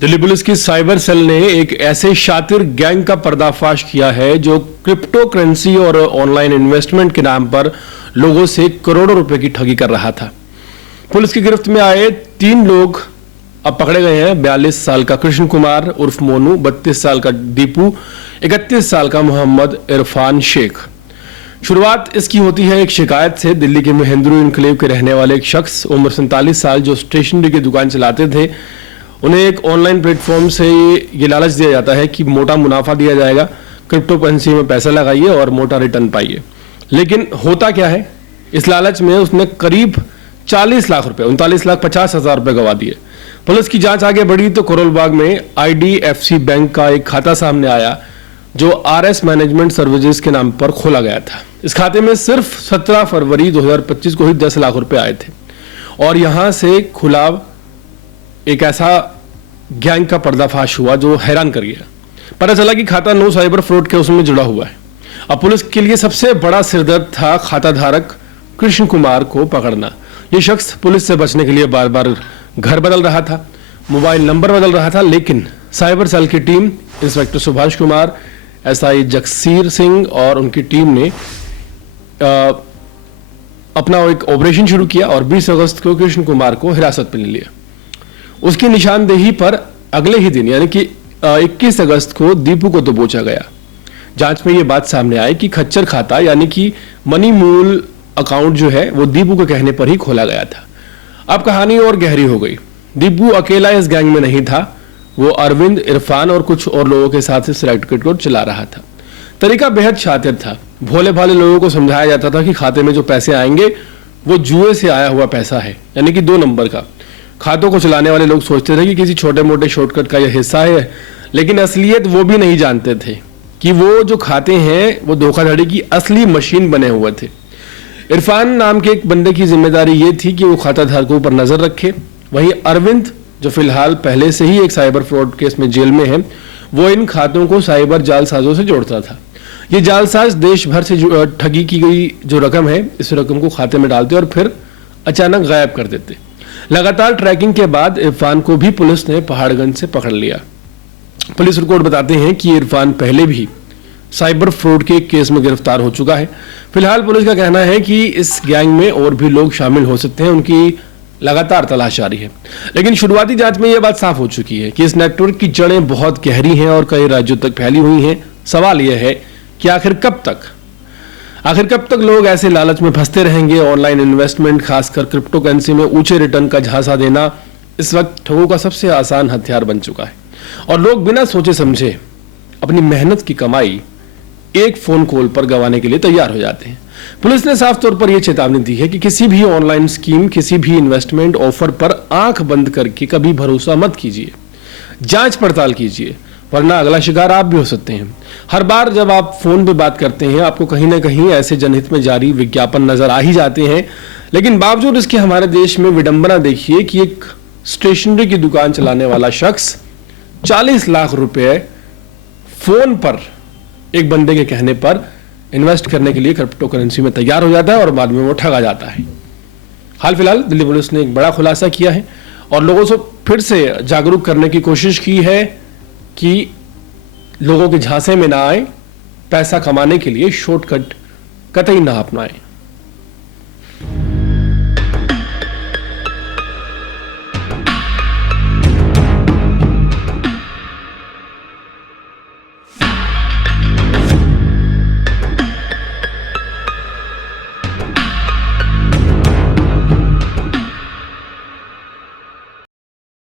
Delhi police की cyber cell ने एक ऐसे शातिर गैंग का पर्दाफाश किया है जो क्रिप्टो करेंसी और ऑनलाइन इन्वेस्टमेंट के नाम पर लोगों से करोड़ों रुपए की ठगी कर रहा था। पुलिस की गिरफ्त में आए 3 लोग अब पकड़े गए हैं। 42 साल का कृष्ण कुमार उर्फ मोनू, 32 साल का दीपू, 31 साल का मोहम्मद इरफान शेख। शुरुआत इसकी होती है एक शिकायत से। दिल्ली के महेंद्रू इनक्लेव के रहने वाले एक शख्स उम्र 47 साल जो स्टेशनरी की दुकान चलाते थे, उन्हें एक ऑनलाइन प्लेटफॉर्म से ये लालच दिया जाता है कि मोटा मुनाफा दिया जाएगा, क्रिप्टो करेंसी में पैसा लगाइए और मोटा रिटर्न पाइए। लेकिन होता क्या है, इस लालच में उसने करीब 40 लाख रुपए, 39,50,000 रुपए गंवा दिए। पुलिस की जांच आगे बढ़ी तो करोलबाग में IDFC बैंक का एक खाता सामने आया जो RS मैनेजमेंट सर्विसेज के नाम पर खोला गया था। इस खाते में सिर्फ 17 फरवरी 2025 को ही 10 लाख रुपए आए थे और यहां से खुला एक ऐसा गैंग का पर्दाफाश हुआ जो हैरान कर गया। पता चला कि खाता नो साइबर फ्रॉड के उसमें जुड़ा हुआ है। अब पुलिस के लिए सबसे बड़ा सिरदर्द था खाता धारक कृष्ण कुमार को पकड़ना। ये शख्स पुलिस से बचने के लिए बार बार घर बदल रहा था, मोबाइल नंबर बदल रहा था, लेकिन साइबर सेल की team, inspector Subhash Kumar, SI Jagsir Singh और उनकी टीम ने अपना एक ऑपरेशन शुरू किया और 20 अगस्त को कृष्ण कुमार को हिरासत में ले लिया। उसकी निशानदेही पर अगले ही दिन यानी कि 21 अगस्त को दीपू को दबोचा गया। जांच में यह बात सामने आई कि खच्चर खाता यानी कि मनी मूल अकाउंट जो है वो दीपू के कहने पर ही खोला गया था। अब कहानी और गहरी हो गई। दीपू अकेला इस गैंग में नहीं था, वो अरविंद, इरफान और कुछ और लोगों के साथ इस रैकेट को चला रहा था। तरीका बेहद शातिर था। भोले भाले लोगों को समझाया जाता था कि खाते में जो पैसे आएंगे वो जुए से आया हुआ पैसा है, यानी कि 2 नंबर का। खातों को चलाने वाले लोग सोचते थे कि किसी छोटे मोटे शॉर्टकट का यह हिस्सा है, लेकिन असलियत वो भी नहीं जानते थे कि वो जो खाते हैं वो धोखाधड़ी की असली मशीन बने हुए थे। इरफान नाम के एक बंदे की जिम्मेदारी ये थी कि वो खाता धारकों पर नजर रखे। वहीं अरविंद, जो फिलहाल पहले से ही एक साइबर फ्रॉड केस में जेल में है, वो इन खातों को साइबर जालसाजों से जोड़ता था। ये जालसाज देश भर से ठगी की गई जो रकम है, इस रकम को खाते में डालते और फिर अचानक गायब कर देते। लगातार ट्रैकिंग के बाद इरफान को भी पुलिस ने पहाड़गंज से पकड़ लिया। पुलिस रिकॉर्ड बताते हैं कि इरफान पहले भी साइबर फ्रॉड के केस में गिरफ्तार हो चुका है। फिलहाल पुलिस का कहना है कि इस गैंग में और भी लोग शामिल हो सकते हैं, उनकी लगातार तलाश जारी है। लेकिन शुरुआती जांच में यह बात साफ हो चुकी है कि इस नेटवर्क की जड़ें बहुत गहरी हैं और कई राज्यों तक फैली हुई हैं। सवाल यह है कि आखिर कब तक लोग ऐसे लालच में फंसते रहेंगे। ऑनलाइन इन्वेस्टमेंट, खासकर क्रिप्टो करेंसी में ऊंचे रिटर्न का झांसा देना इस वक्त ठगों का सबसे आसान हथियार बन चुका है और लोग बिना सोचे समझे अपनी मेहनत की कमाई एक फोन कॉल पर गंवाने के लिए तैयार हो जाते हैं। पुलिस ने साफ तौर पर यह चेतावनी दी है कि किसी भी ऑनलाइन स्कीम, किसी भी इन्वेस्टमेंट ऑफर पर आंख बंद करके कभी भरोसा मत कीजिए। जांच पड़ताल कीजिए, वरना अगला शिकार आप भी हो सकते हैं। हर बार जब आप फोन पे बात करते हैं, आपको कहीं ना कहीं ऐसे जनहित में जारी विज्ञापन नजर आ ही जाते हैं। लेकिन बावजूद इसके हमारे देश में विडंबना देखिए कि एक स्टेशनरी की दुकान चलाने वाला शख्स 40 लाख रुपए फोन पर एक बंदे के कहने पर इन्वेस्ट करने के लिए क्रिप्टो करेंसी में तैयार हो जाता है और बाद में वो ठगा जाता है। हाल फिलहाल दिल्ली पुलिस ने एक बड़ा खुलासा किया है और लोगों से फिर से जागरूक करने की कोशिश की है कि लोगों के झांसे में ना आए, पैसा कमाने के लिए शॉर्टकट कतई ना अपनाएं।